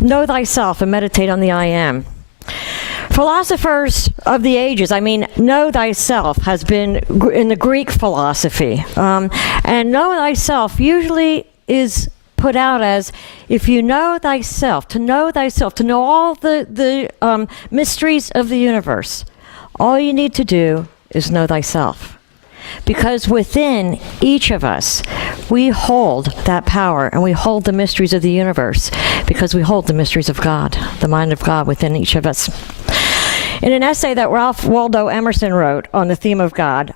Know thyself and meditate on the I am. Philosophers of the ages, know thyself has been in the Greek philosophy. And know thyself usually is put out as, if you know thyself, to know all the mysteries of the universe, all you need to do is know thyself. Because within each of us, we hold that power and we hold the mysteries of the universe because we hold the mysteries of God, the mind of God within each of us. In an essay that Ralph Waldo Emerson wrote on the theme of God,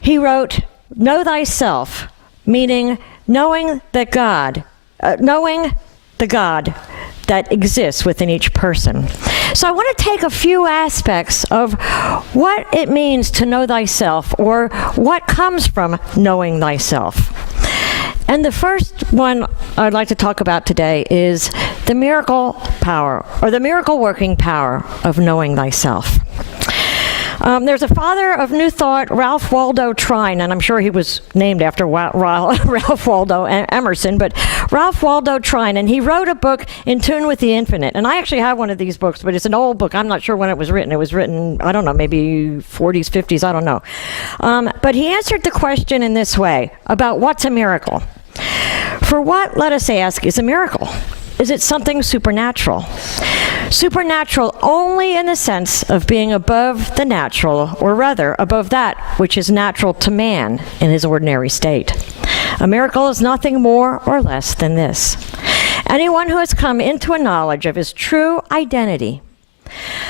he wrote, know thyself, meaning knowing the God that exists within each person. So I want to take a few aspects of what it means to know thyself, or what comes from knowing thyself. And the first one I'd like to talk about today is the miracle power, or the miracle working power of knowing thyself. There's a father of New Thought, Ralph Waldo Trine, and I'm sure he was named after Ralph Waldo Emerson, but Ralph Waldo Trine, and he wrote a book, In Tune with the Infinite. And I actually have one of these books, but it's an old book. I'm not sure when it was written. It was written, I don't know, maybe 40s, 50s, I don't know. But he answered the question in this way about what's a miracle. For what, let us ask, is a miracle? Is it something supernatural? Supernatural only in the sense of being above the natural, or rather, above that which is natural to man in his ordinary state. A miracle is nothing more or less than this. Anyone who has come into a knowledge of his true identity,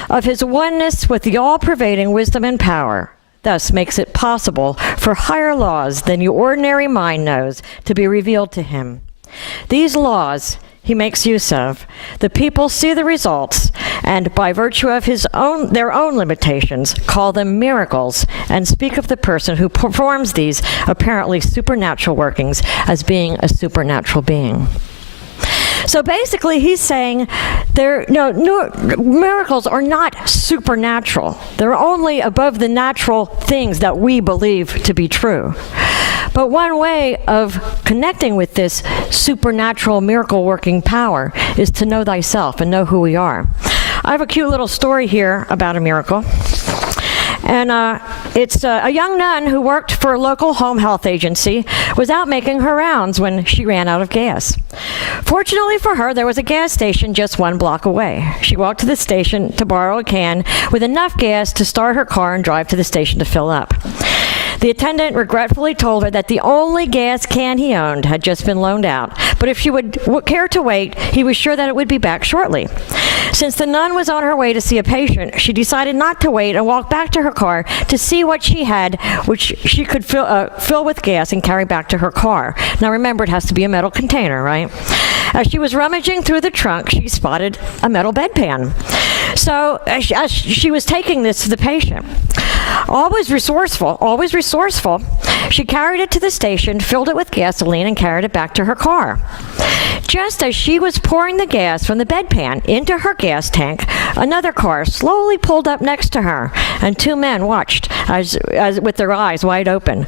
of his oneness with the all-pervading wisdom and power, thus makes it possible for higher laws than your ordinary mind knows to be revealed to him. These laws he makes use of. The people see the results, and by virtue of their own limitations, call them miracles, and speak of the person who performs these apparently supernatural workings as being a supernatural being. So basically, he's saying miracles are not supernatural. They're only above the natural things that we believe to be true. But one way of connecting with this supernatural miracle-working power is to know thyself and know who we are. I have a cute little story here about a miracle. And it's a young nun who worked for a local home health agency was out making her rounds when she ran out of gas. Fortunately for her, there was a gas station just 1 block away. She walked to the station to borrow a can with enough gas to start her car and drive to the station to fill up. The attendant regretfully told her that the only gas can he owned had just been loaned out, but if she would care to wait, he was sure that it would be back shortly. Since the nun was on her way to see a patient, she decided not to wait and walked back to her car to see what she had, which she could fill with gas and carry back to her car. Now remember, it has to be a metal container, right? As she was rummaging through the trunk, she spotted a metal bedpan. So as she was taking this to the patient, always resourceful, she carried it to the station, filled it with gasoline, and carried it back to her car. Just as she was pouring the gas from the bedpan into her gas tank, another car slowly pulled up next to her, and 2 men watched as with their eyes wide open.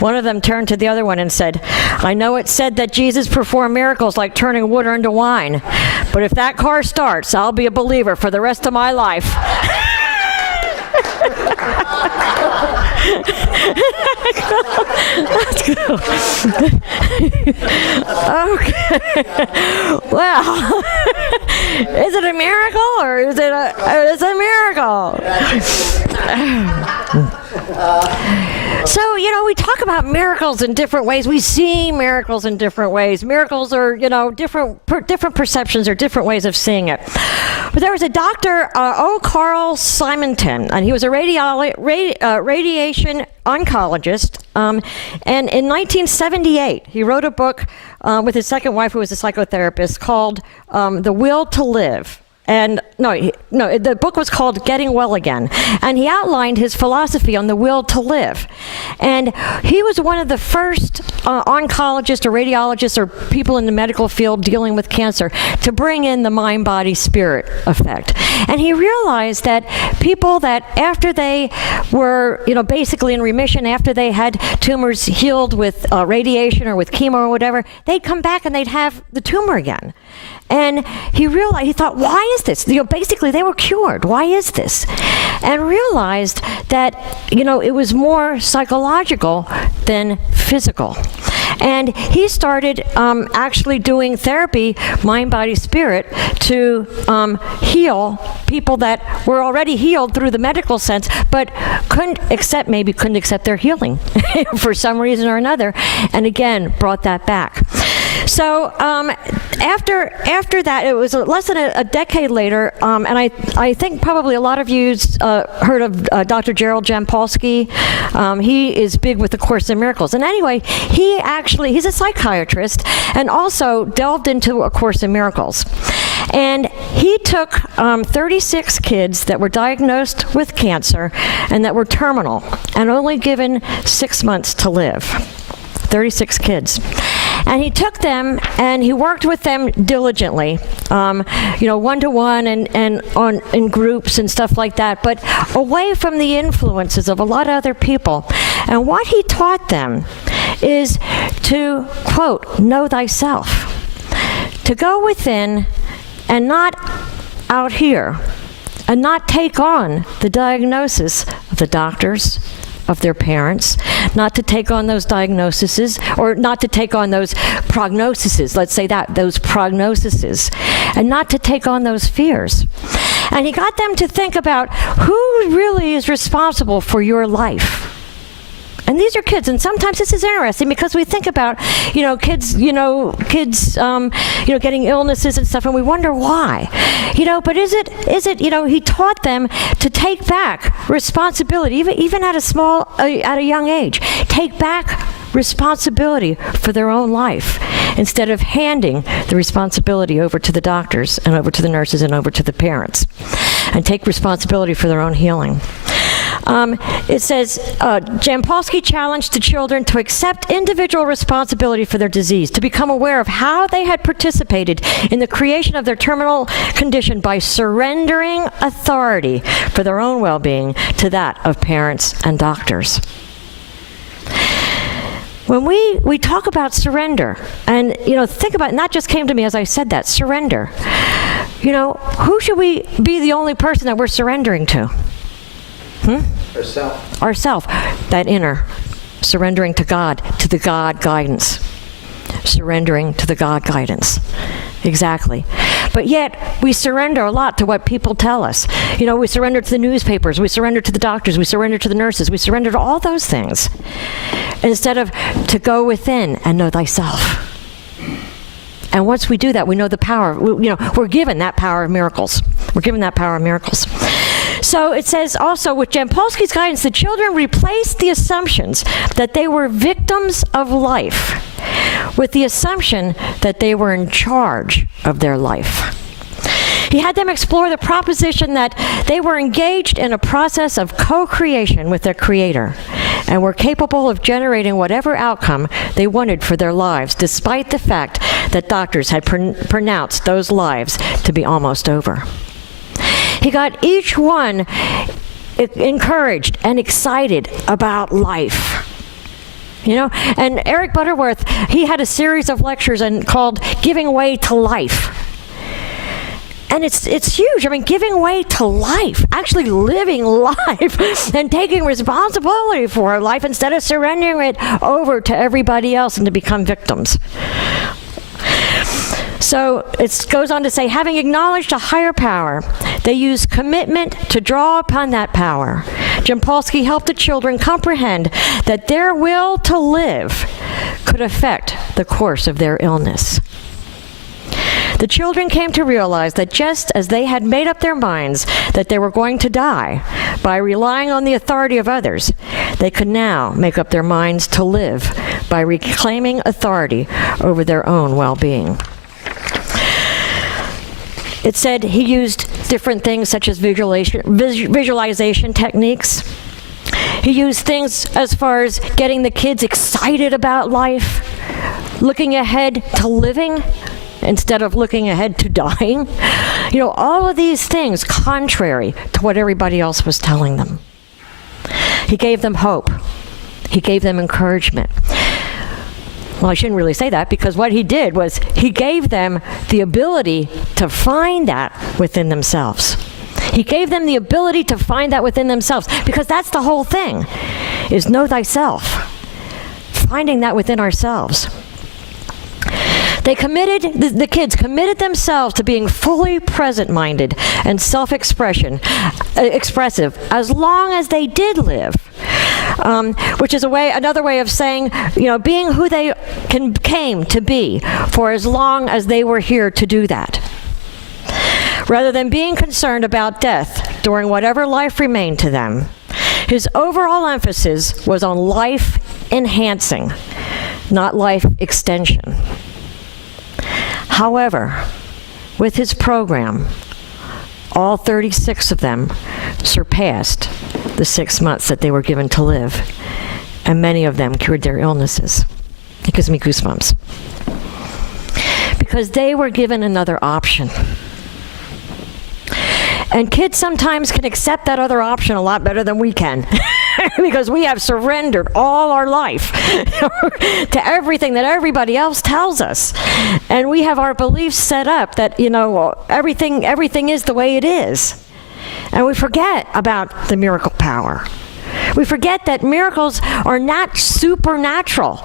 One of them turned to the other one and said, "I know it said that Jesus performed miracles like turning water into wine, but if that car starts, I'll be a believer for the rest of my life." That's cool. Okay. Well, is it a miracle or is it a miracle? So, we talk about miracles in different ways. We see miracles in different ways. Miracles are, different perceptions or different ways of seeing it. But there was a Dr. O. Carl Simonton, and he was a radiation oncologist. And in 1978, he wrote a book with his second wife, who was a psychotherapist, called The Will to Live. And the book was called Getting Well Again. And he outlined his philosophy on the will to live. And he was one of the first oncologists or radiologists or people in the medical field dealing with cancer to bring in the mind-body-spirit effect. And he realized that people that after they were, basically in remission, after they had tumors healed with radiation or with chemo or whatever, they'd come back and they'd have the tumor again. And he realized, he thought, why is this? Basically they were cured. Why is this? And realized that, it was more psychological than physical. And he started actually doing therapy, mind, body, spirit, to heal people that were already healed through the medical sense, but couldn't accept their healing for some reason or another. And again, brought that back. So after that, it was less than a decade later, and I think probably a lot of you heard of Dr. Gerald Jampolsky. He is big with the Course in Miracles. And anyway, he's a psychiatrist and also delved into A Course in Miracles. And he took 36 kids that were diagnosed with cancer and that were terminal and only given 6 months to live. 36 kids. And he took them and he worked with them diligently, one-to-one and in groups and stuff like that, but away from the influences of a lot of other people. And what he taught them is to, quote, know thyself, to go within and not out here, and not take on the diagnosis of the doctors, of their parents, not to take on those diagnoses, or not to take on those prognoses, let's say that, those prognoses, and not to take on those fears. And he got them to think about who really is responsible for your life. And these are kids, and sometimes this is interesting because we think about, kids, getting illnesses and stuff, and we wonder why, But is it? He taught them to take back responsibility, even at a young age, take back responsibility for their own life instead of handing the responsibility over to the doctors and over to the nurses and over to the parents, and take responsibility for their own healing. It says, Jampolsky challenged the children to accept individual responsibility for their disease, to become aware of how they had participated in the creation of their terminal condition by surrendering authority for their own well-being to that of parents and doctors. When we talk about surrender, and, think about it, and that just came to me as I said that, surrender. Who should we be the only person that we're surrendering to? Ourself. That inner. Surrendering to God, to the God guidance. Surrendering to the God guidance. Exactly. But yet, we surrender a lot to what people tell us. We surrender to the newspapers, we surrender to the doctors, we surrender to the nurses, we surrender to all those things. Instead of to go within and know thyself. And once we do that, we know the power. We're given that power of miracles. We're given that power of miracles. So it says also, with Jampolsky's guidance, the children replaced the assumptions that they were victims of life with the assumption that they were in charge of their life. He had them explore the proposition that they were engaged in a process of co-creation with their Creator and were capable of generating whatever outcome they wanted for their lives, despite the fact that doctors had pronounced those lives to be almost over. He got each one encouraged and excited about life. And Eric Butterworth, he had a series of lectures called Giving Way to Life. And it's huge. Giving way to life, actually living life and taking responsibility for our life instead of surrendering it over to everybody else and to become victims. So it goes on to say, having acknowledged a higher power, they used commitment to draw upon that power. Jampolsky helped the children comprehend that their will to live could affect the course of their illness. The children came to realize that just as they had made up their minds that they were going to die by relying on the authority of others, they could now make up their minds to live by reclaiming authority over their own well-being. It said he used different things such as visualization techniques. He used things as far as getting the kids excited about life, looking ahead to living instead of looking ahead to dying. All of these things contrary to what everybody else was telling them. He gave them hope. He gave them encouragement. Well, I shouldn't really say that, because what he did was he gave them the ability to find that within themselves. He gave them the ability to find that within themselves, because that's the whole thing, is know thyself. Finding that within ourselves. They committed, the kids committed themselves to being fully present-minded and self-expressive as long as they did live, which is another way of saying, being who they came to be for as long as they were here to do that. Rather than being concerned about death during whatever life remained to them, his overall emphasis was on life enhancing, not life extension. However, with his program, all 36 of them surpassed the 6 months that they were given to live, and many of them cured their illnesses. It gives me goosebumps. Because they were given another option. And kids sometimes can accept that other option a lot better than we can. Because we have surrendered all our life to everything that everybody else tells us. And we have our beliefs set up that, everything is the way it is. And we forget about the miracle power. We forget that miracles are not supernatural.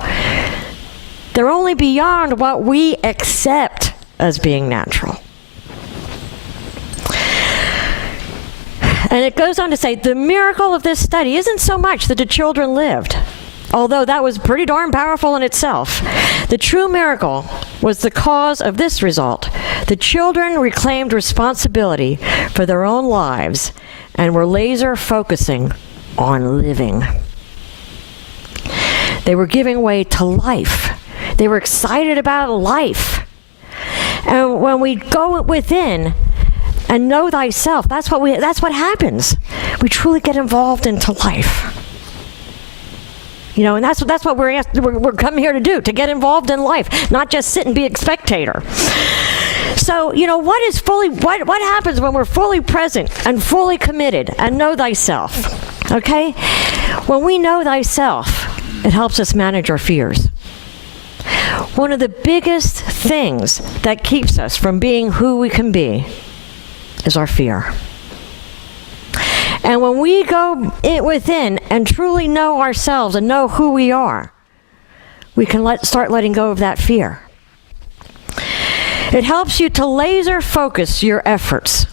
They're only beyond what we accept as being natural. And it goes on to say, the miracle of this study isn't so much that the children lived, although that was pretty darn powerful in itself. The true miracle was the cause of this result. The children reclaimed responsibility for their own lives and were laser focusing on living. They were giving way to life. They were excited about life. And when we go within and know thyself, that's what happens. We truly get involved into life. And that's what we're coming here to do, to get involved in life, not just sit and be a spectator. So, what happens when we're fully present and fully committed and know thyself? Okay? When we know thyself, it helps us manage our fears. One of the biggest things that keeps us from being who we can be is our fear. And when we go within and truly know ourselves and know who we are, we can start letting go of that fear. It helps you to laser focus your efforts.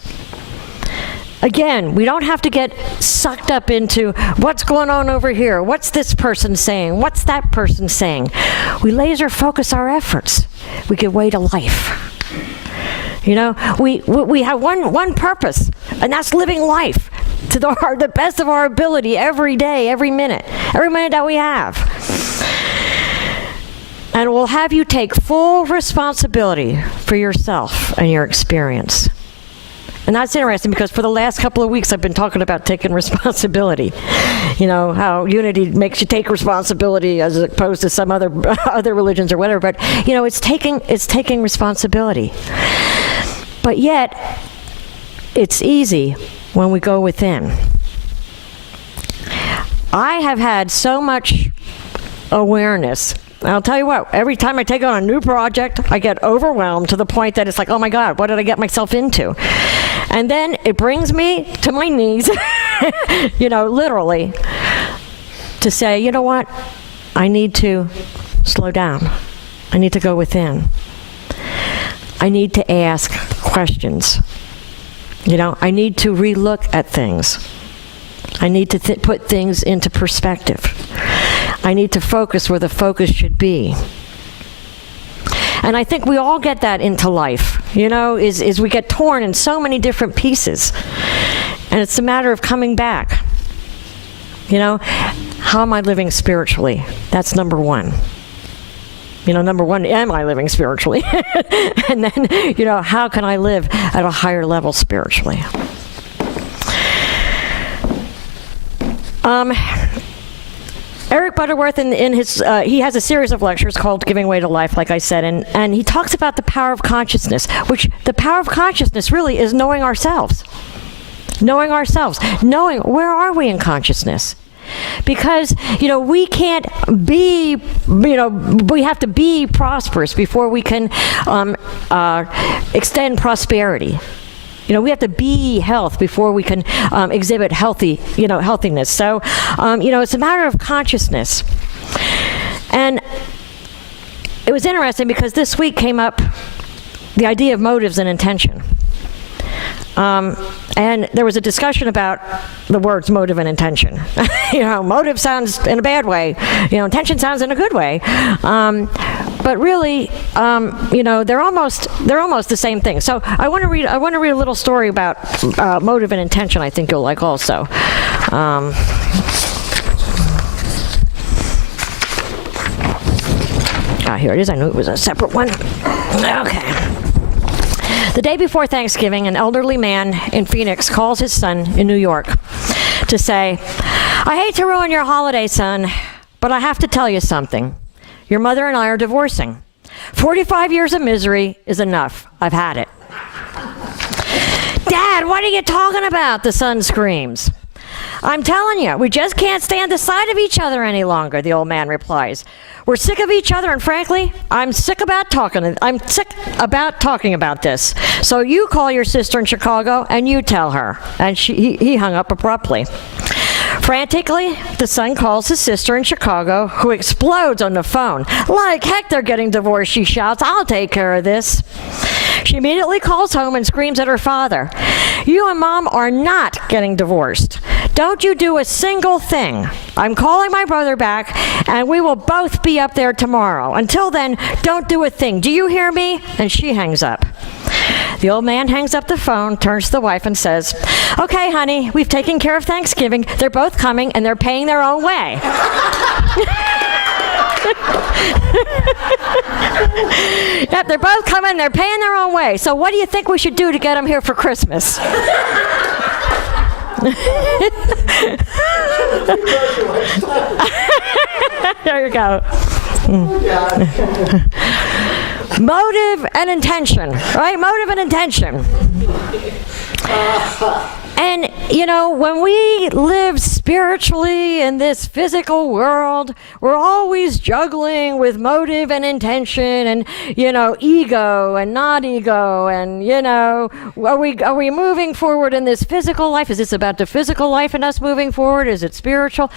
Again, we don't have to get sucked up into what's going on over here, what's this person saying, what's that person saying. We laser focus our efforts. We give way to life. We have one purpose, and that's living life to the best of our ability every day, every minute that we have. And we'll have you take full responsibility for yourself and your experience. And that's interesting, because for the last couple of weeks I've been talking about taking responsibility. How unity makes you take responsibility as opposed to some other religions or whatever. But it's taking responsibility. But yet, it's easy when we go within. I have had so much awareness. I'll tell you what, every time I take on a new project, I get overwhelmed to the point that it's like, oh my God, what did I get myself into? And then it brings me to my knees, literally, to say, you know what? I need to slow down. I need to go within. I need to ask questions. I need to relook at things. I need to put things into perspective. I need to focus where the focus should be. And I think we all get that into life, is we get torn in so many different pieces. And it's a matter of coming back. How am I living spiritually? That's number one. Number one, am I living spiritually? And then, how can I live at a higher level spiritually? Eric Butterworth, in his, he has a series of lectures called Giving Way to Life, like I said, and he talks about the power of consciousness, which the power of consciousness really is knowing ourselves. Knowing ourselves. Knowing where are we in consciousness. Because, we can't be, we have to be prosperous before we can extend prosperity. We have to be health before we can exhibit healthiness. So, it's a matter of consciousness. And it was interesting because this week came up the idea of motives and intention. And there was a discussion about the words motive and intention. Motive sounds in a bad way. Intention sounds in a good way. But really, they're almost the same thing. So I want to read a little story about motive and intention. I think you'll like also. Here it is. I knew it was a separate one. Okay. The day before Thanksgiving, an elderly man in Phoenix calls his son in New York to say, "I hate to ruin your holiday, son, but I have to tell you something. Your mother and I are divorcing. 45 years of misery is enough. I've had it." "Dad, what are you talking about?" the son screams. "I'm telling you, we just can't stand the sight of each other any longer," the old man replies. "We're sick of each other, and frankly, I'm sick about talking about this. So you call your sister in Chicago and you tell her." And he hung up abruptly. Frantically, the son calls his sister in Chicago, who explodes on the phone. "Like heck, they're getting divorced," she shouts. "I'll take care of this." She immediately calls home and screams at her father. "You and Mom are not getting divorced. Don't you do a single thing. I'm calling my brother back, and we will both be up there tomorrow. Until then, don't do a thing. Do you hear me?" And she hangs up. The old man hangs up the phone, turns to the wife, and says, "Okay, honey, we've taken care of Thanksgiving. They're both coming, and they're paying their own way." Yep, they're both coming, they're paying their own way. So what do you think we should do to get them here for Christmas? There you go. Motive and intention, right? Motive and intention. And, when we live spiritually in this physical world, we're always juggling with motive and intention and, ego and not ego. And, are we moving forward in this physical life? Is this about the physical life and us moving forward? Is it spiritual?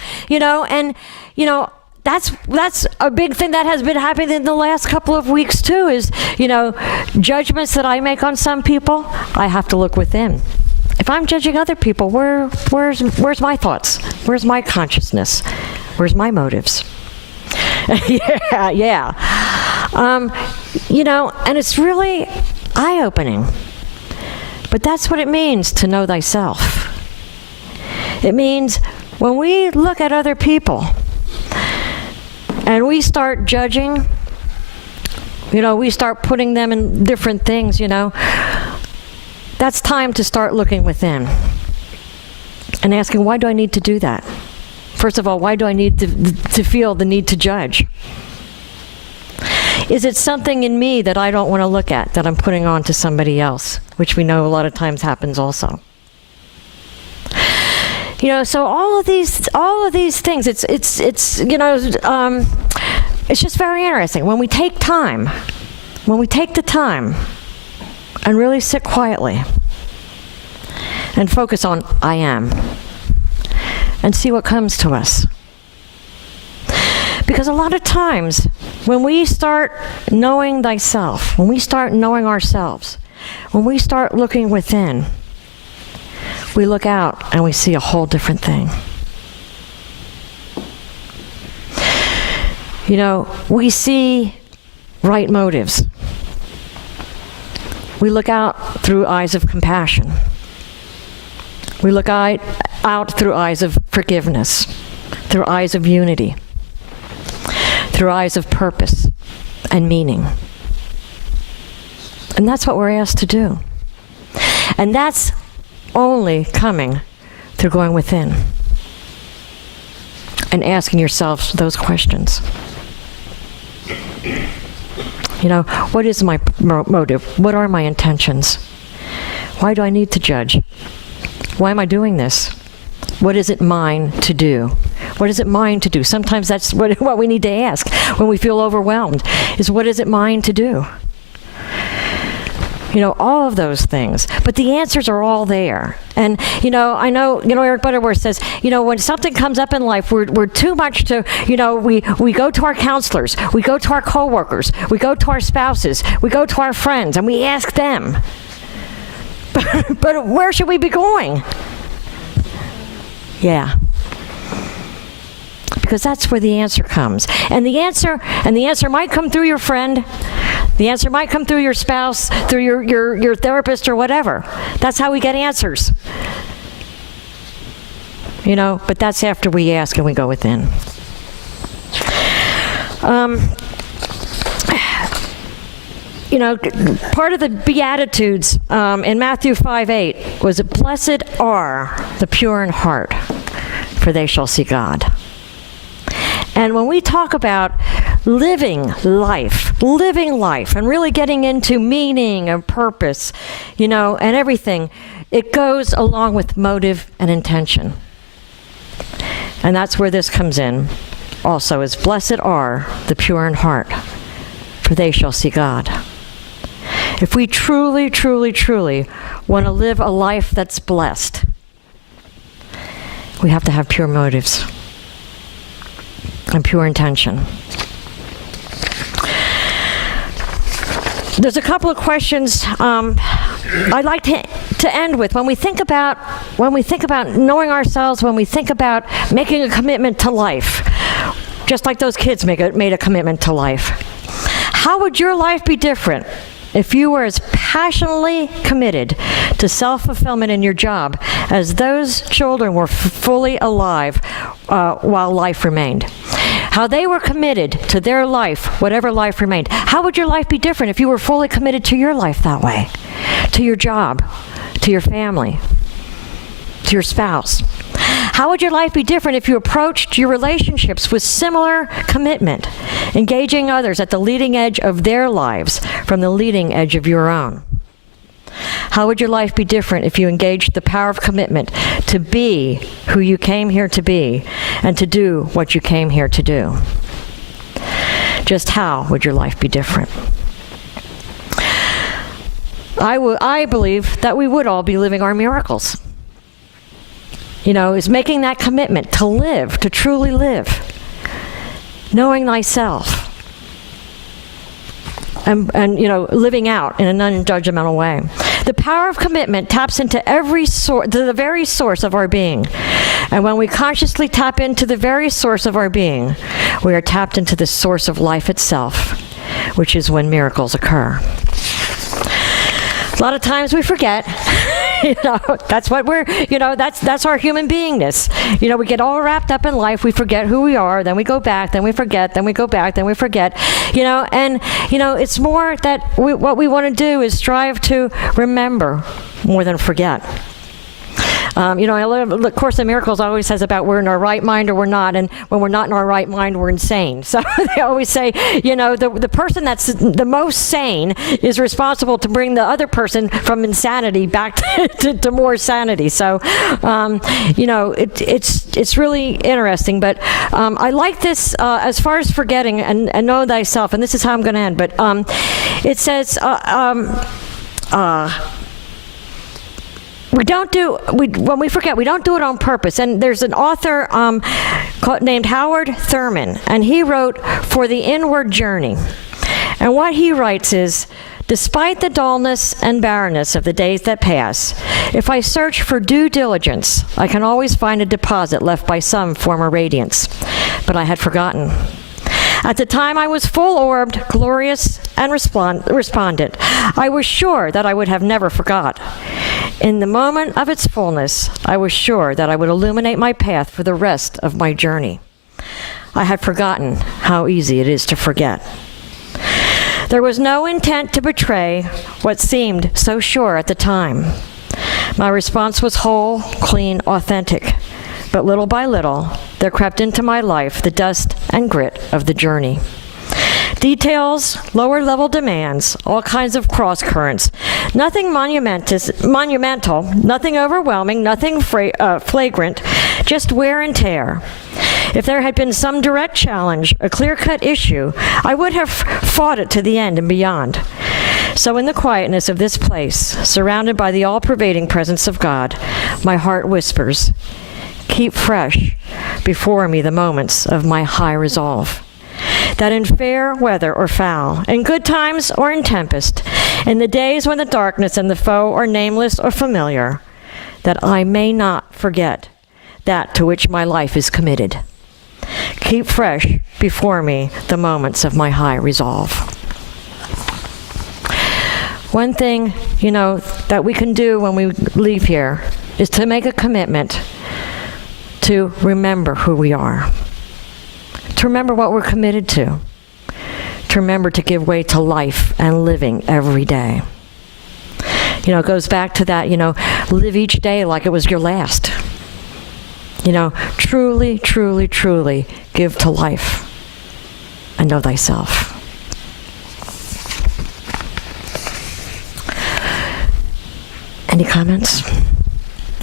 That's a big thing that has been happening in the last couple of weeks too, is, judgments that I make on some people, I have to look within. If I'm judging other people, where's my thoughts? Where's my consciousness? Where's my motives? Yeah. And it's really eye-opening. But that's what it means to know thyself. It means when we look at other people and we start judging, we start putting them in different things, that's time to start looking within and asking, why do I need to do that? First of all, why do I need to feel the need to judge? Is it something in me that I don't want to look at, that I'm putting on to somebody else, which we know a lot of times happens also? So all of these things, it's just very interesting. When we take the time and really sit quietly and focus on I am and see what comes to us. Because a lot of times when we start knowing thyself, when we start knowing ourselves, when we start looking within, we look out and we see a whole different thing. We see right motives. We look out through eyes of compassion. We look out through eyes of forgiveness, through eyes of unity, through eyes of purpose and meaning. And that's what we're asked to do. And that's only coming through going within and asking yourself those questions. What is my motive? What are my intentions? Why do I need to judge? Why am I doing this? What is it mine to do? What is it mine to do? Sometimes that's what we need to ask when we feel overwhelmed, is what is it mine to do? All of those things. But the answers are all there. And, I know, Eric Butterworth says, when something comes up in life, we're too much to, we go to our counselors, we go to our coworkers, we go to our spouses, we go to our friends, and we ask them. But where should we be going? Yeah. Because that's where the answer comes. And the answer might come through your friend. The answer might come through your spouse, through your therapist or whatever. That's how we get answers. But that's after we ask and we go within. Part of the Beatitudes in Matthew 5:8 was, "Blessed are the pure in heart, for they shall see God." And when we talk about living life, and really getting into meaning and purpose, and everything, it goes along with motive and intention. And that's where this comes in also, is blessed are the pure in heart, for they shall see God. If we truly, truly, truly want to live a life that's blessed, we have to have pure motives and pure intention. There's a couple of questions I'd like to end with. When we think about knowing ourselves, when we think about making a commitment to life, just like those kids made a commitment to life, how would your life be different if you were as passionately committed to self-fulfillment in your job as those children were fully alive while life remained? How they were committed to their life, whatever life remained. How would your life be different if you were fully committed to your life that way? To your job, to your family, to your spouse? How would your life be different if you approached your relationships with similar commitment, engaging others at the leading edge of their lives from the leading edge of your own? How would your life be different if you engaged the power of commitment to be who you came here to be and to do what you came here to do? Just how would your life be different? I believe that we would all be living our miracles. Is making that commitment to live, to truly live, knowing thyself, and living out in a non-judgmental way. The power of commitment taps into the very source of our being. And when we consciously tap into the very source of our being, we are tapped into the source of life itself, which is when miracles occur. A lot of times we forget. That's what that's our human beingness. We get all wrapped up in life. We forget who we are. Then we go back. Then we forget. Then we go back. Then we forget. It's more that what we want to do is strive to remember more than forget. I love the Course in Miracles always says about we're in our right mind or we're not, and when we're not in our right mind, we're insane. So they always say, the person that's the most sane is responsible to bring the other person from insanity back to more sanity. So, it's really interesting. But I like this as far as forgetting and know thyself, and this is how I'm going to end. But it says, when we forget, we don't do it on purpose. And there's an author named Howard Thurman, and he wrote For the Inward Journey. And what he writes is, despite the dullness and barrenness of the days that pass, if I search for due diligence, I can always find a deposit left by some former radiance. But I had forgotten. At the time I was full-orbed, glorious, and respondent. I was sure that I would have never forgot. In the moment of its fullness, I was sure that I would illuminate my path for the rest of my journey. I had forgotten how easy it is to forget. There was no intent to betray what seemed so sure at the time. My response was whole, clean, authentic. But little by little, there crept into my life the dust and grit of the journey. Details, lower-level demands, all kinds of cross-currents. Nothing monumental, nothing overwhelming, nothing flagrant, just wear and tear. If there had been some direct challenge, a clear-cut issue, I would have fought it to the end and beyond. So in the quietness of this place, surrounded by the all-pervading presence of God, my heart whispers, keep fresh before me the moments of my high resolve, that in fair weather or foul, in good times or in tempest, in the days when the darkness and the foe are nameless or familiar, that I may not forget that to which my life is committed. Keep fresh before me the moments of my high resolve. One thing, that we can do when we leave here is to make a commitment to remember who we are, to remember what we're committed to remember to give way to life and living every day. It goes back to that, live each day like it was your last. Truly, truly, truly give to life and know thyself. Any comments?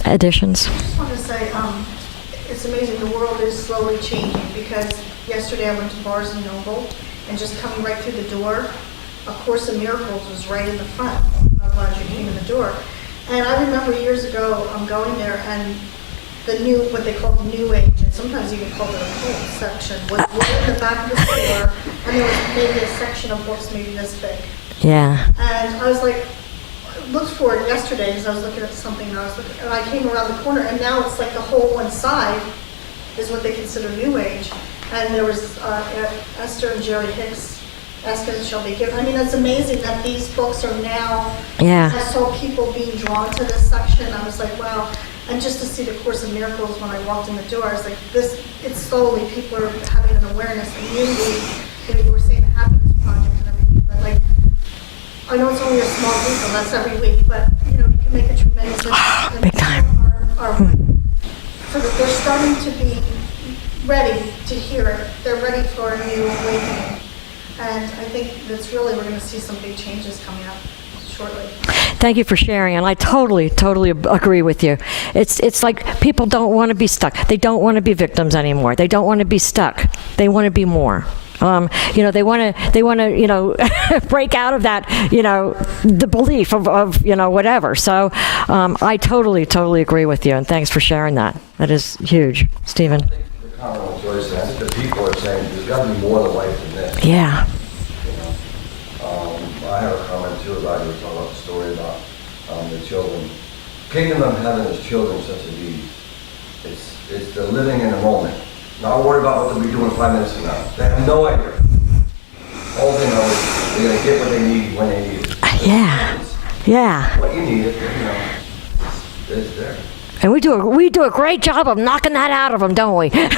Additions? I just want to say, it's amazing. The world is slowly changing, because yesterday I went to Barnes & Noble, and just coming right through the door, A Course in Miracles was right in the front. I'm glad you came in the door. And I remember years ago, I'm going there, and the new, what they call the New Age, and sometimes even called it a cult section, was right in the back of the store, and there was maybe a section of books maybe this big. Yeah. And I was like, looked for it yesterday as I was looking at something, and I came around the corner, and now it's like the whole one side is what they consider New Age. And there was Esther and Jerry Hicks, Ask and It Shall Be Given. I mean, it's amazing that these books are now, Yeah. I saw people being drawn to this section. I was like, wow. And just to see the Course in Miracles when I walked in the door, I was like, it's slowly, people are having an awareness, and unity. You were saying the Happiness Project and everything, but like, I know it's only a small group, and that's every week, but you can make a tremendous difference. Big time. So that they're starting to be ready to hear it. They're ready for a new awakening. And I think that's really, we're going to see some big changes coming up shortly. Thank you for sharing, and I totally agree with you. It's like people don't want to be stuck. They don't want to be victims anymore. They don't want to be stuck. They want to be more. They want to, break out of that, the belief of whatever. So I totally agree with you, and thanks for sharing that. That is huge. Stephen? The comment was Joyce, I think the people are saying there's got to be more to life than this. Yeah. I have a comment too about you talking about the story about the children. Kingdom of Heaven is children such as these. It's the living in the moment. Not worried about what they'll be doing 5 minutes from now. They have no idea. All they know is they're going to get what they need when they need it. Yeah. What you need, it's there. And we do a great job of knocking that out of them, don't we? When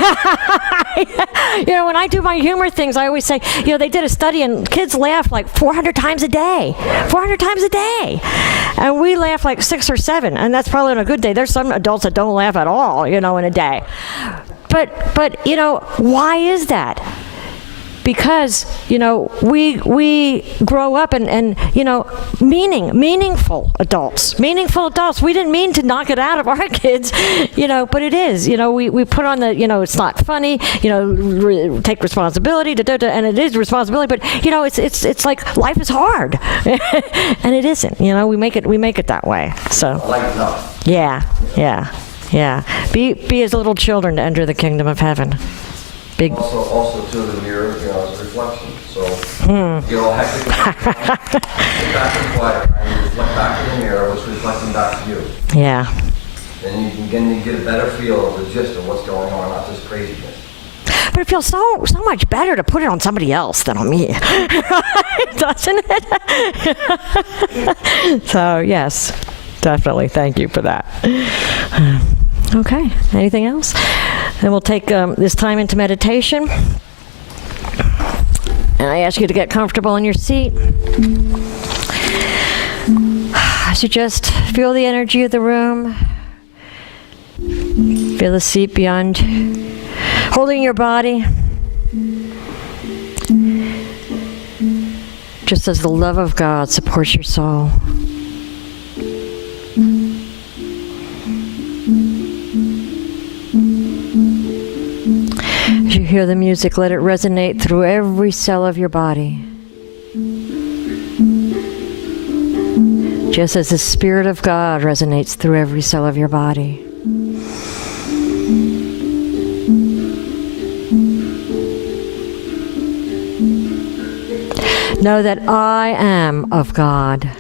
I do my humor things, I always say, they did a study and kids laugh like 400 times a day. 400 times a day. And we laugh like 6 or 7, and that's probably on a good day. There's some adults that don't laugh at all, in a day. But why is that? Because, we grow up and meaningful adults. We didn't mean to knock it out of our kids, but it is. We put on the, it's not funny, take responsibility, and it is responsibility, but, it's like life is hard. And it isn't, we make it that way. So, Lighten up. yeah. Be as little children to enter the kingdom of heaven. Big. Also to the mirror, is a reflection. So get all hectic, get back and quiet, and reflect back in the mirror what's reflecting back to you. Yeah. And you can get a better feel of the gist of what's going on, not just craziness. But it feels so much better to put it on somebody else than on me, doesn't it? So yes, definitely. Thank you for that. Okay. Anything else? Then we'll take this time into meditation. And I ask you to get comfortable in your seat. As you just feel the energy of the room. Feel the seat beyond. Holding your body. Just as the love of God supports your soul. Hear the music. Let it resonate through every cell of your body. Just as the Spirit of God resonates through every cell of your body. Know that I am of God.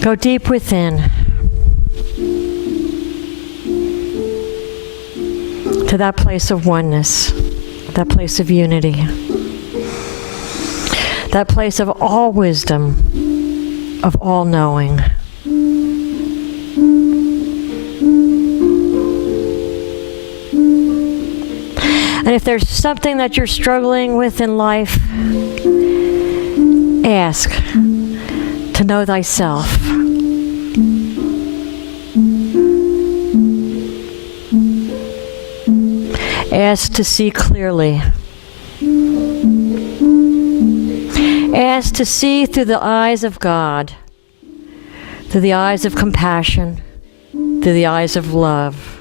Go deep within to that place of oneness, that place of unity, that place of all wisdom, of all knowing. And if there's something that you're struggling with in life, ask to know thyself. Ask to see clearly. Ask to see through the eyes of God, through the eyes of compassion, through the eyes of love.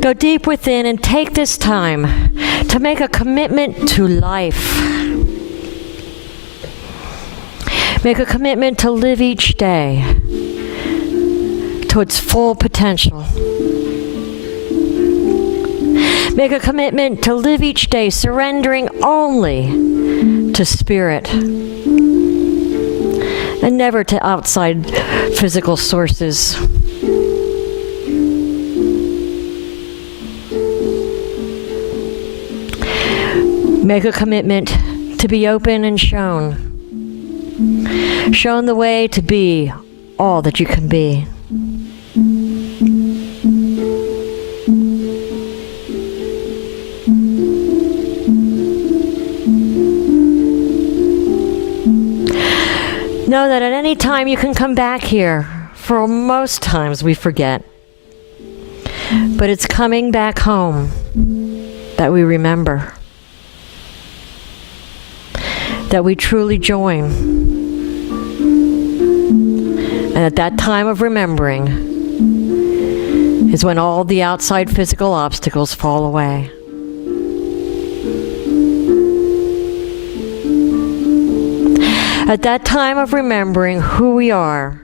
Go deep within and take this time to make a commitment to life. Make a commitment to live each day to its full potential. Make a commitment to live each day surrendering only to spirit and never to outside physical sources. Make a commitment to be open and shown the way to be all that you can be. Know that at any time you can come back here. For most times we forget. But it's coming back home that we remember. That we truly join. And at that time of remembering is when all the outside physical obstacles fall away. At that time of remembering who we are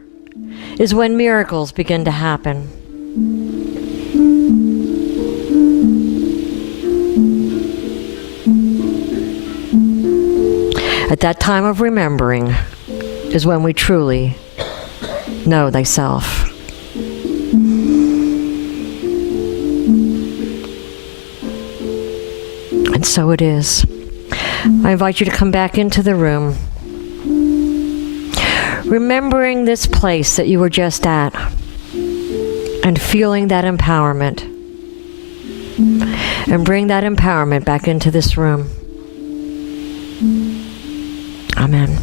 is when miracles begin to happen. At that time of remembering is when we truly know thyself. And so it is. I invite you to come back into the room, remembering this place that you were just at and feeling that empowerment. And bring that empowerment back into this room. Amen.